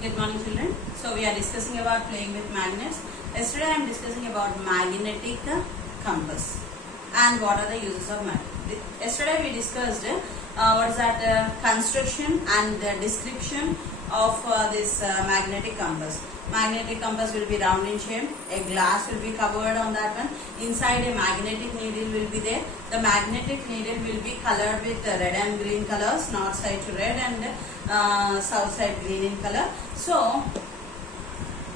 Good morning, children. So we are discussing about playing with magnets. Yesterday I am discussing about magnetic compass and what are the uses of magnet. Yesterday we discussed what is that construction and the description of this magnetic compass. Magnetic compass will be round in shape. A glass will be covered on that one. Inside a magnetic needle will be there. The magnetic needle will be colored with red and green colors. North side to red and south side green in color. So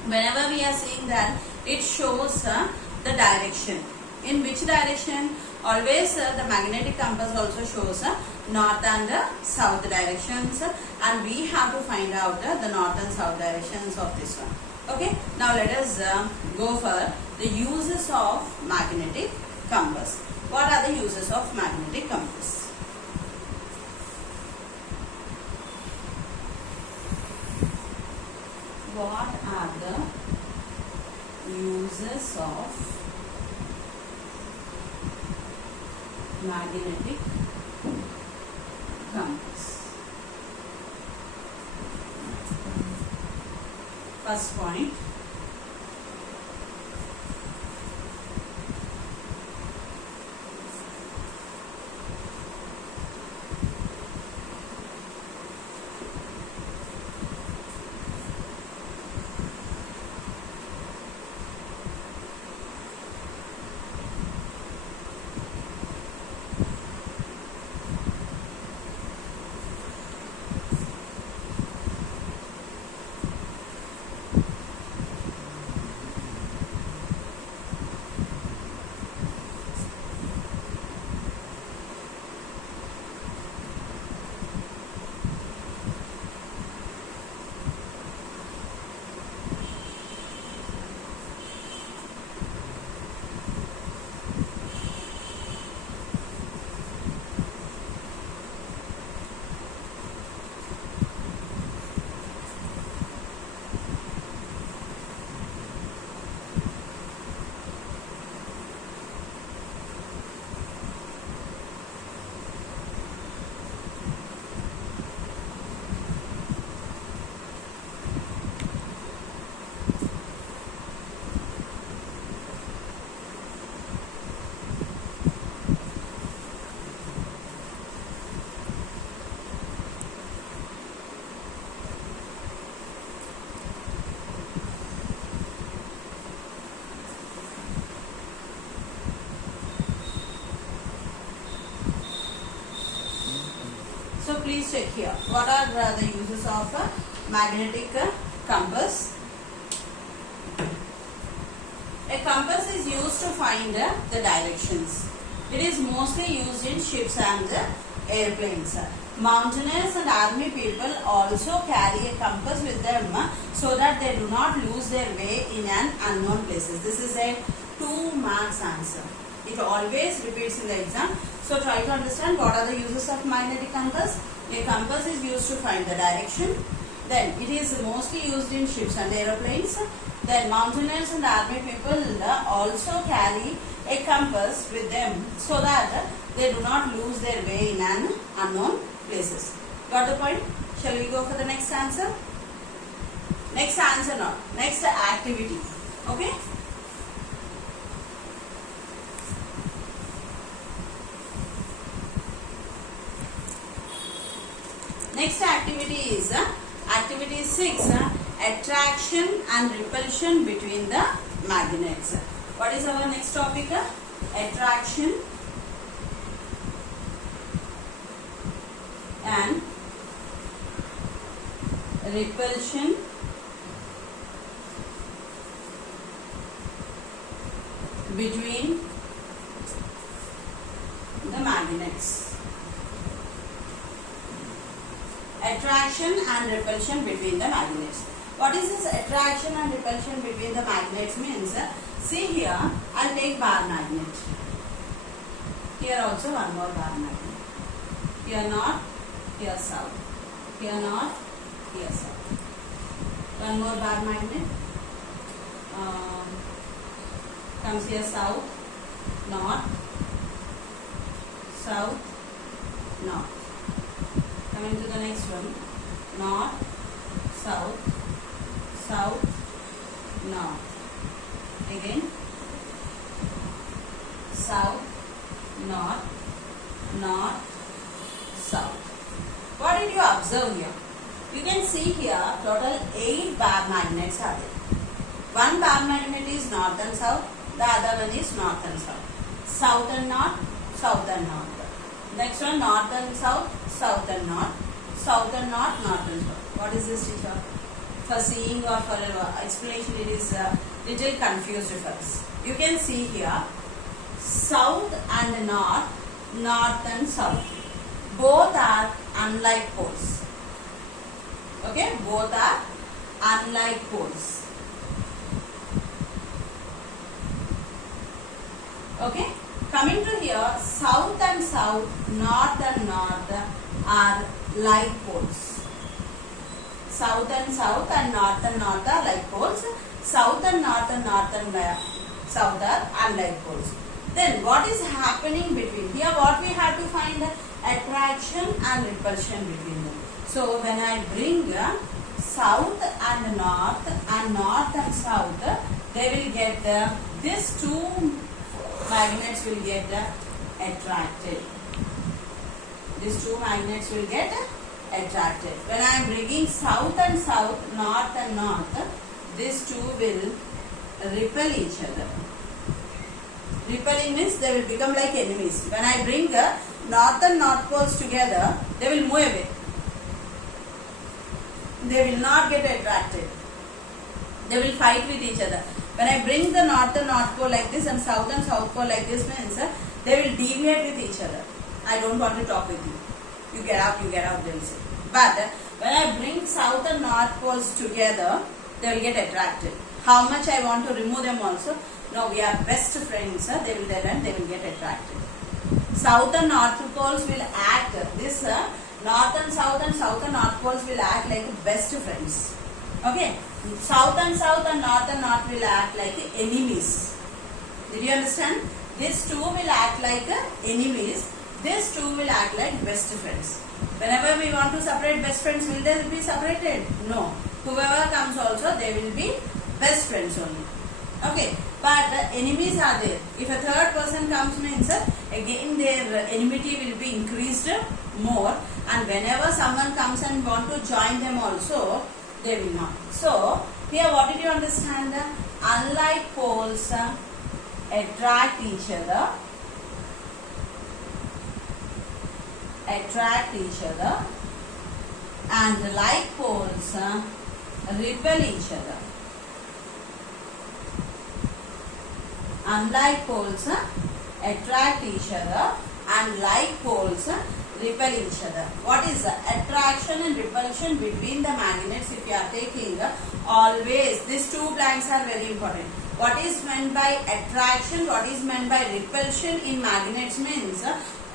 whenever we are seeing that, it shows the direction. In which direction? Always the magnetic compass also shows north and south directions, and we have to find out the north and south directions of this one. Okay, now let us go for the uses of magnetic compass. What are the uses of magnetic compass? What are the uses of magnetic compass? First point, so please check here. What are the uses of magnetic compass? A compass is used to find the directions. It is mostly used in ships and airplanes. Mountaineers and army people also carry a compass with them so that they do not lose their way in an unknown places. This is a 2 marks answer. It always repeats in the exam. So try to understand what are the uses of magnetic compass. A compass is used to find the direction. Then it is mostly used in ships and aeroplanes. Then mountaineers and army people also carry a compass with them so that they do not lose their way in an unknown places. Got the point? Shall we go for the next answer? Next answer not. Next activity. Okay? Next activity is activity 6, attraction and repulsion between the magnets. What is our next topic? Attraction and repulsion between the magnets. Attraction and repulsion between the magnets. What is this attraction and repulsion between the magnets means? See here, I'll take bar magnet. Here also one more bar magnet. Here north, here south. Here north, here south. One more bar magnet. Comes here south, north, south, north. Coming to the next one, north, south, south, north. Again, south, north, north, south. What did you observe here? You can see here total 8 bar magnets are there. One bar magnet is north and south, the other one is north and south. South and north, south and north. Next one, north and south, south and north, south and north, north and south. What is this, teacher? For seeing or for explanation, it is little confused for us. You can see here, south and north, north and south. Both are unlike poles. Okay, both are unlike poles. Okay, coming to here, south and south, north and north are like poles. South and south and north are like poles. South and north and south are unlike poles. Then what is happening between? Here what we have to find? Attraction and repulsion between them. So when I bring south and north and south, they will get these two magnets will get attracted. These two magnets will get attracted. When I am bringing south and south, north and north, these two will repel each other. Repelling means they will become like enemies. When I bring north and north poles together, they will move away. They will not get attracted. They will fight with each other. When I bring the north and north pole like this and south pole like this means they will deviate with each other. I don't want to talk with you. You get out, they will say. But when I bring south and north poles together, they will get attracted. How much I want to remove them also? No, we are best friends. They will tell and they will get attracted. South and north poles will act. This north and south and north poles will act like best friends. Okay. South and north will act like enemies. Did you understand? These two will act like enemies. These two will act like best friends. Whenever we want to separate best friends, will they be separated? No. Whoever comes also, they will be best friends only. Okay. But enemies are there. If a third person comes means again their enmity will be increased more, and whenever someone comes and want to join them also, they will not. So here what did you understand? Unlike poles attract each other, and like poles repel each other. Unlike poles attract each other, and like poles repel each other. What is attraction and repulsion between the magnets? If you are taking always, these two blanks are very important. What is meant by attraction? What is meant by repulsion in magnets means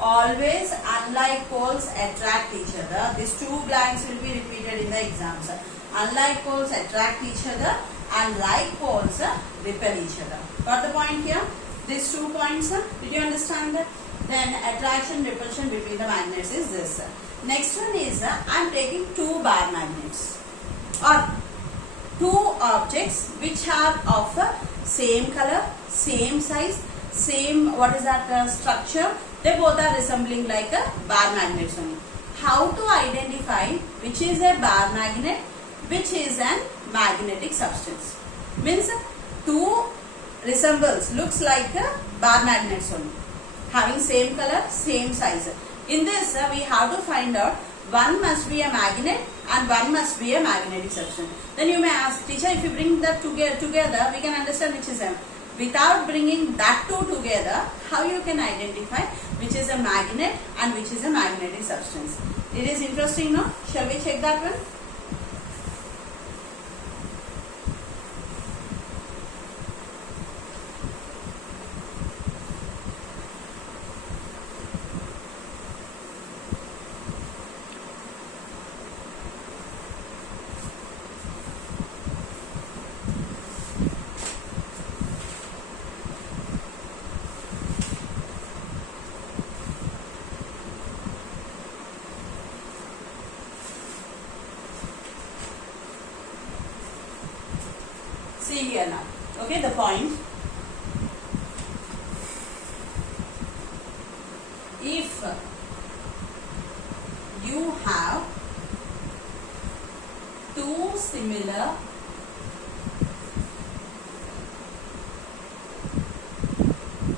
always unlike poles attract each other. These two blanks will be repeated in the exams. Unlike poles attract each other, and like poles repel each other. Got the point here? These 2 points, did you understand that? Then attraction, repulsion between the magnets is this. Next one is I am taking 2 bar magnets or 2 objects which are of same color, same size, same structure. They both are resembling like a bar magnets only. How to identify which is a bar magnet, which is an magnetic substance? Means 2 resembles, looks like a bar magnets only, having same color, same size. In this we have to find out one must be a magnet and one must be a magnetic substance. Then you may ask, teacher, if you bring that together we can understand which is a. Without bringing that 2 together, how you can identify which is a magnet and which is a magnetic substance? It is interesting, no? Shall we check that one? See here now. Okay, the point. If you have two similar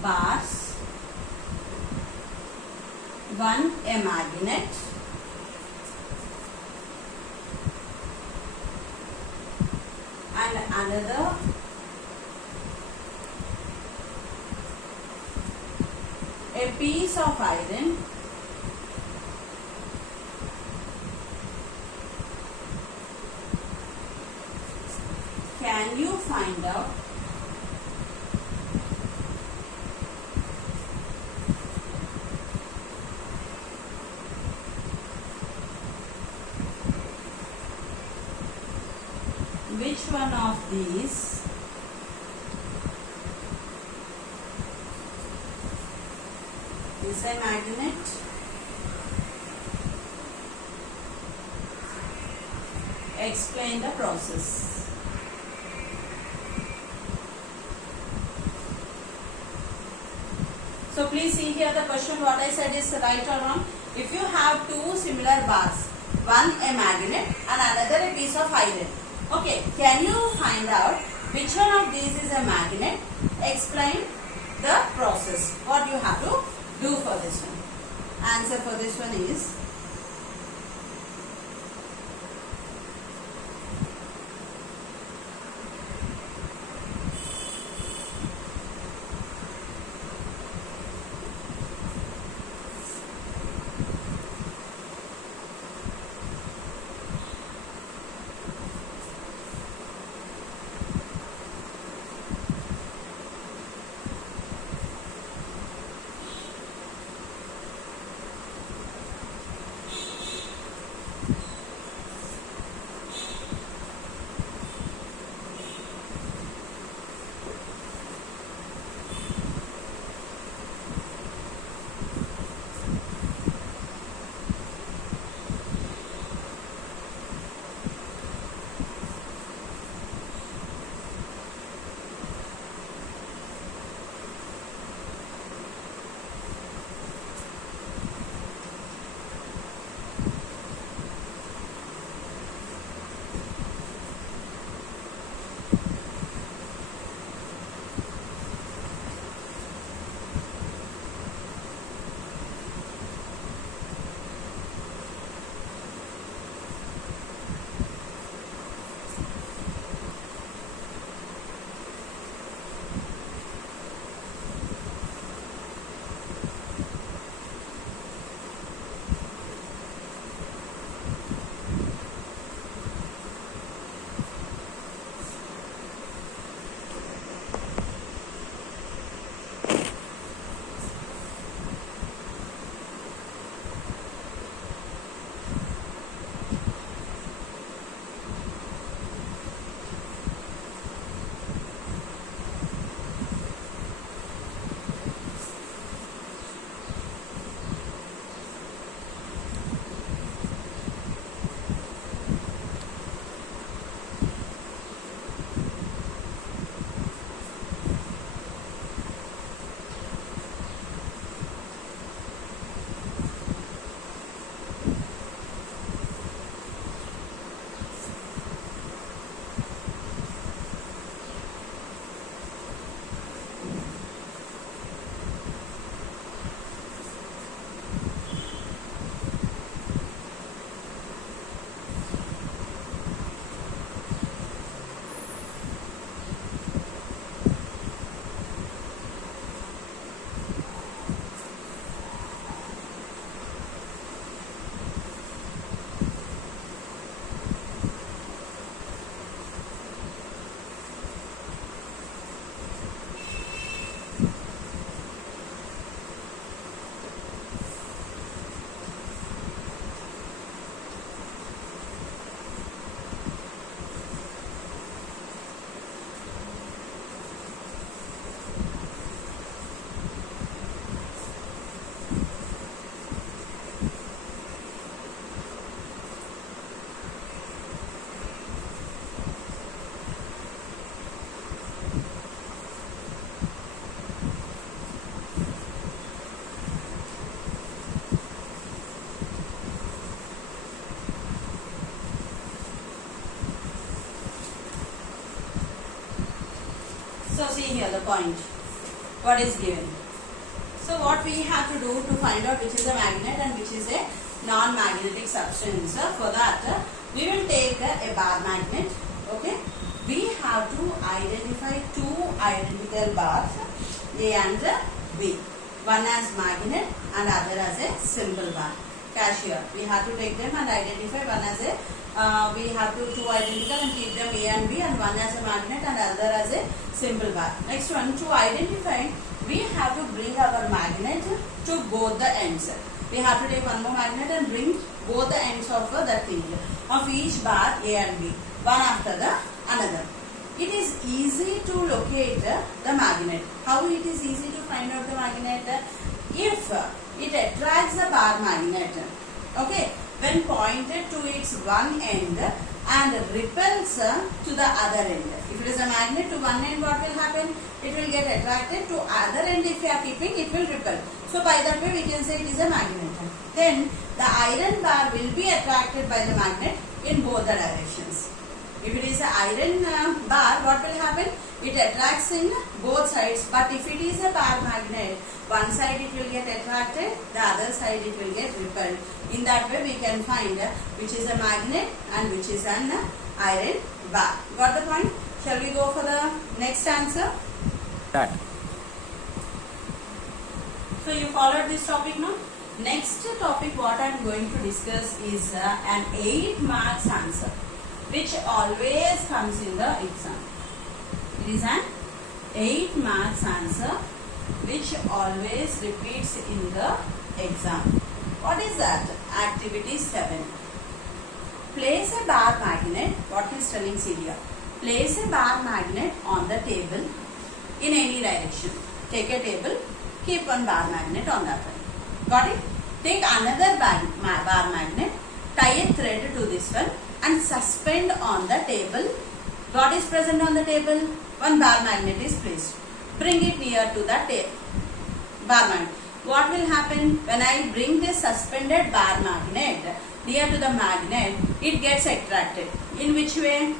bars, one a magnet and another a piece of iron, can you find out which one of these is a magnet? Explain the process. So please see here the question, what I said is right or wrong. If you have two similar bars, one a magnet and another a piece of iron. Okay, can you find out which one of these is a magnet? Explain the process. What you have to do for this one. Answer for this one is So see here the point. What is given? So what we have to do to find out which is a magnet and which is a non-magnetic substance. For that, we will take a bar magnet. Okay. We have to identify two identical bars, A and B. One as magnet and other as a symbol bar. Cashier. We have to take them and identify one as a we have to two identical and keep them A and B, and one as a magnet and other as a symbol bar. Next one, to identify, we have to bring our magnet to both the ends. We have to take one more magnet and bring both the ends of the thing of each bar A and B, one after the another. It is easy to locate the magnet. How it is easy to find out the magnet? If it attracts the bar magnet, okay, when pointed to its one end and repels to the other end. If it is a magnet to one end, what will happen? It will get attracted. To other end, if you are keeping, it will repel. So by that way we can say it is a magnet. Then the iron bar will be attracted by the magnet in both the directions. If it is an iron bar, what will happen? It attracts in both sides. But if it is a bar magnet, one side it will get attracted, the other side it will get repelled. In that way we can find which is a magnet and which is an iron bar. Got the point? Shall we go for the next answer? Start. So you followed this topic now? Next topic what I am going to discuss is an 8 marks answer, which always comes in the exam. It is an 8 marks answer which always repeats in the exam. What is that? Activity 7. Place a bar magnet. What he is telling here? Place a bar magnet on the table in any direction. Take a table, keep one bar magnet on that one. Got it? Take another bar magnet, tie a thread to this one and suspend on the table. What is present on the table? One bar magnet is placed. Bring it near to the bar magnet. What will happen when I bring this suspended bar magnet near to the magnet? It gets attracted. In which way?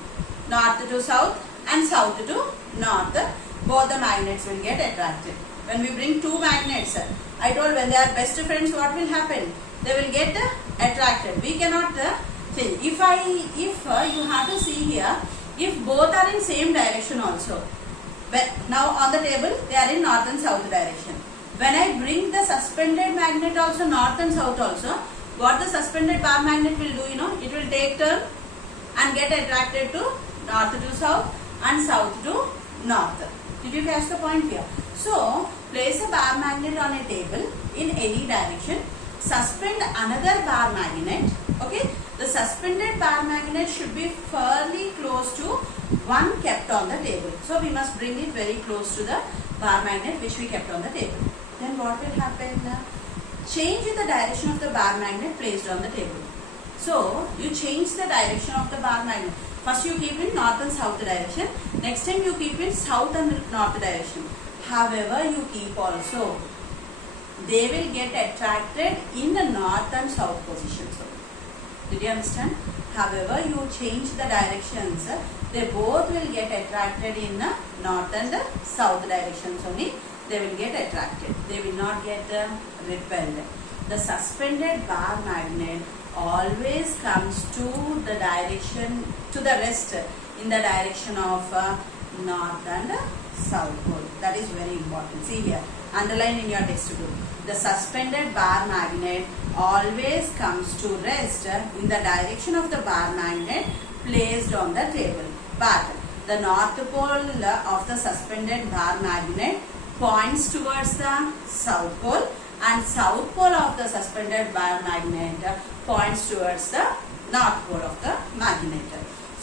North to south and south to north. Both the magnets will get attracted. When we bring two magnets, I told when they are best friends, what will happen? They will get attracted. We cannot change. If you have to see here, if both are in same direction also. But now on the table, they are in north and south direction. When I bring the suspended magnet also north and south also, what the suspended bar magnet will do, it will take turn and get attracted to north to south and south to north. Did you catch the point here? So, place a bar magnet on a table in any direction. Suspend another bar magnet. Okay, the suspended bar magnet should be fairly close to one kept on the table. So, we must bring it very close to the bar magnet which we kept on the table. Then what will happen? Change the direction of the bar magnet placed on the table. So, you change the direction of the bar magnet. First you keep in north and south direction. Next time you keep in south and north direction. However, you keep also, they will get attracted in the north and south positions. Did you understand? However, you change the directions, they both will get attracted in the north and the south directions only. They will get attracted. They will not get repelled. The suspended bar magnet always comes to the direction, to the rest in the direction of north and south pole. That is very important. See here, underline in your textbook. The suspended bar magnet always comes to rest in the direction of the bar magnet placed on the table. But the north pole of the suspended bar magnet points towards the south pole, and south pole of the suspended bar magnet points towards the north pole of the magnet.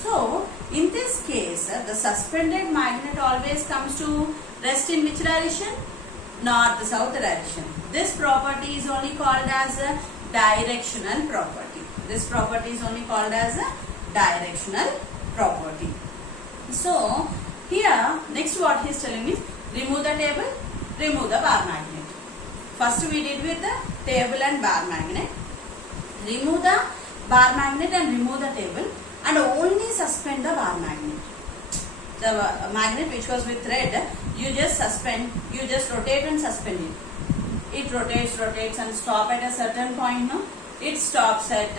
So, in this case, the suspended magnet always comes to rest in which direction? North-south direction. This property is only called as a directional property. This property is only called as a directional property. So, here, next what he is telling is, remove the table, remove the bar magnet. First we did with the table and bar magnet. Remove the bar magnet and remove the table and only suspend the bar magnet. the magnet which was with thread, you just suspend, you just rotate and suspend it. It rotates and stop at a certain point. No, it stops at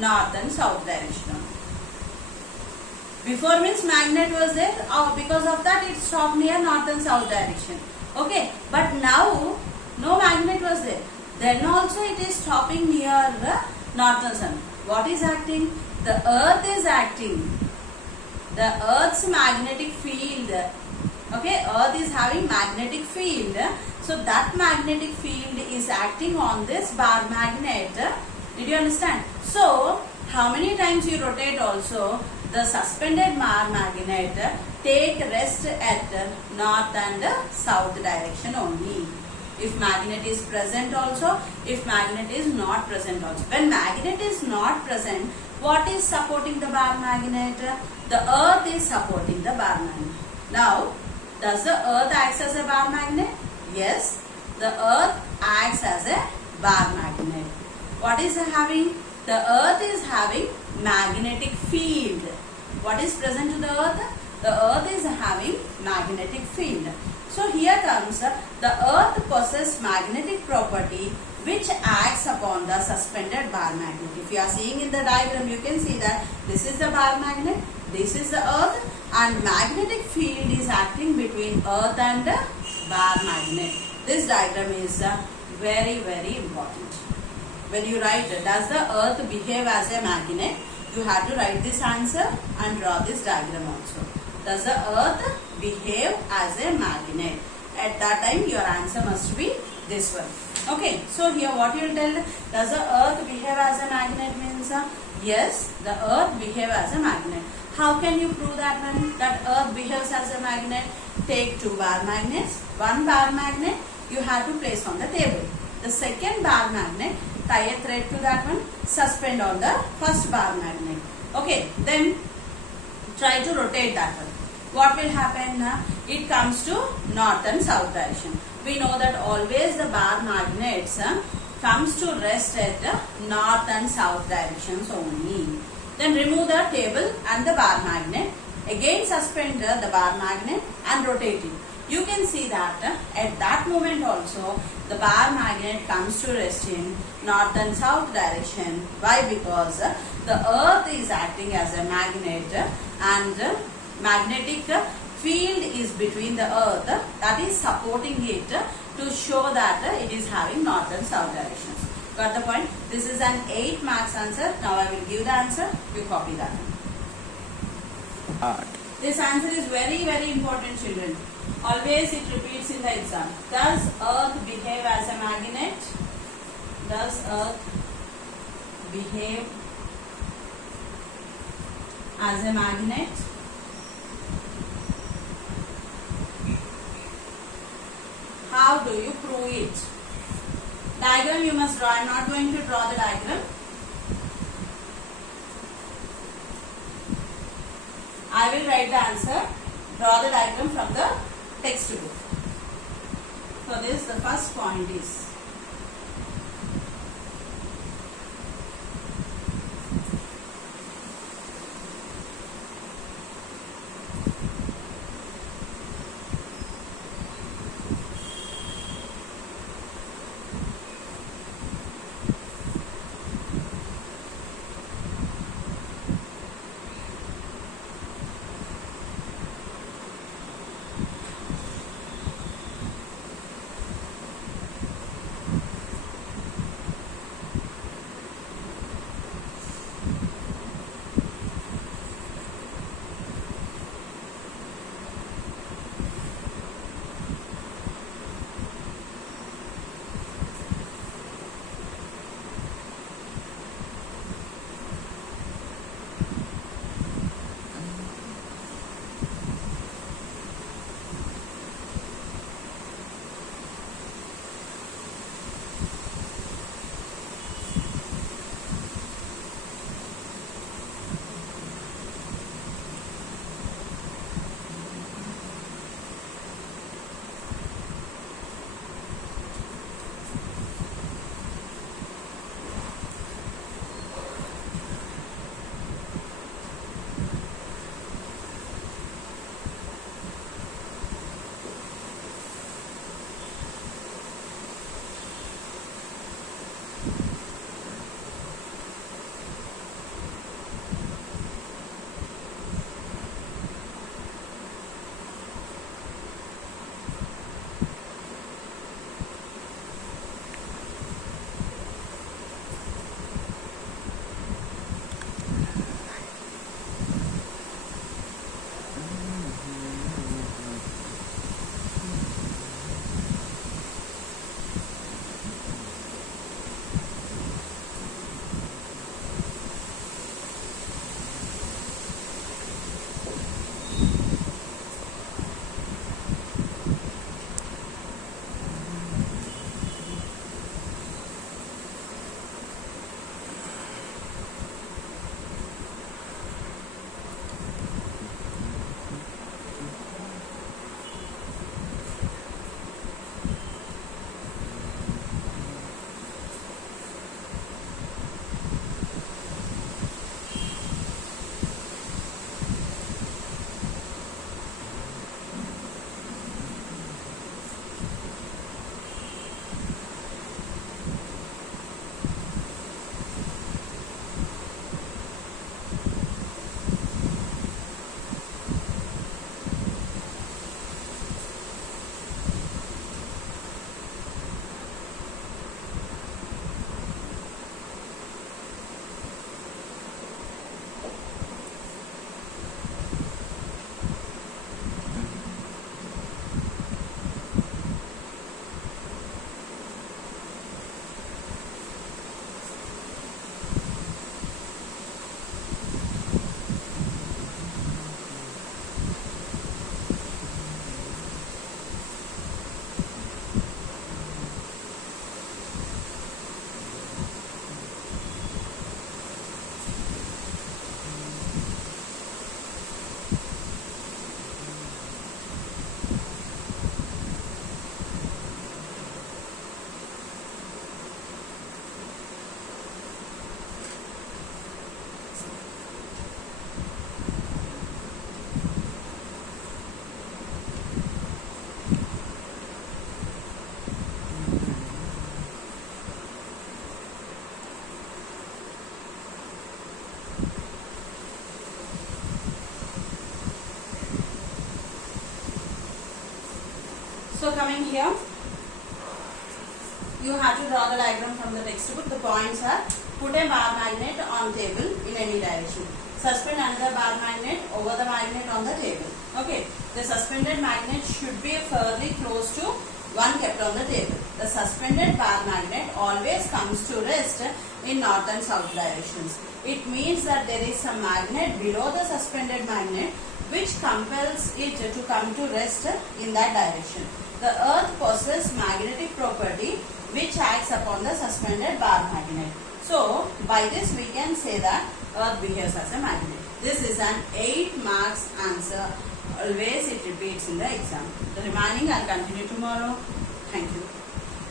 north and south direction. Before means magnet was there, because of that it stopped near north and south direction. Okay, but now no magnet was there. Then also it is stopping near the northern sun. What is acting? The earth is acting. The earth's magnetic field. Okay, earth is having magnetic field. So that magnetic field is acting on this bar magnet. Did you understand? So how many times you rotate also, the suspended bar magnet take rest at north and south direction only. If magnet is present also, if magnet is not present also. When magnet is not present, what is supporting the bar magnet? The earth is supporting the bar magnet. Now, does the earth acts as a bar magnet? Yes, the earth acts as a bar magnet. What is having? The earth is having magnetic field. What is present to the earth? The earth is having magnetic field. So here comes the earth possesses magnetic property which acts upon the suspended bar magnet. If you are seeing in the diagram, you can see that this is the bar magnet, this is the earth, and magnetic field is acting between earth and bar magnet. This diagram is very, very important. When you write, does the earth behave as a magnet? You have to write this answer and draw this diagram also. Does the earth behave as a magnet? At that time, your answer must be this one. Okay, so here what you will tell, does the earth behave as a magnet means, yes, the earth behave as a magnet. How can you prove that one? That earth behaves as a magnet? Take two bar magnets. One bar magnet you have to place on the table. The second bar magnet, tie a thread to that one, suspend on the first bar magnet. Okay, then try to rotate that one. What will happen? It comes to north and south direction. We know that always the bar magnets comes to rest at north and south directions only. Then remove the table and the bar magnet. Again suspend the bar magnet and rotate it. You can see that at that moment also the bar magnet comes to rest in north and south direction. Why? Because the earth is acting as a magnet and magnetic field is between the earth, that is supporting it to show that it is having north and south directions. Got the point? This is an 8 marks answer. Now I will give the answer. You copy that. This answer is very, very important, children. Always it repeats in the exam. Does earth behave as a magnet? Does earth behave as a magnet? How do you prove it? Diagram you must draw. I am not going to draw the diagram. I will write the answer. Draw the diagram from the textbook. For this, the first point is So coming here, you have to draw the diagram from the textbook. The points are: put a bar magnet on table in any direction. Suspend another bar magnet over the magnet on the table. Okay. The suspended magnet should be fairly close to one kept on the table. The suspended bar magnet always comes to rest in north and south directions. It means that there is some magnet below the suspended magnet which compels it to come to rest in that direction. The earth possesses magnetic property which acts upon the suspended bar magnet. So, by this we can say that earth behaves as a magnet. This is an 8 marks answer. Always it repeats in the exam. The remaining I'll continue tomorrow. Thank you.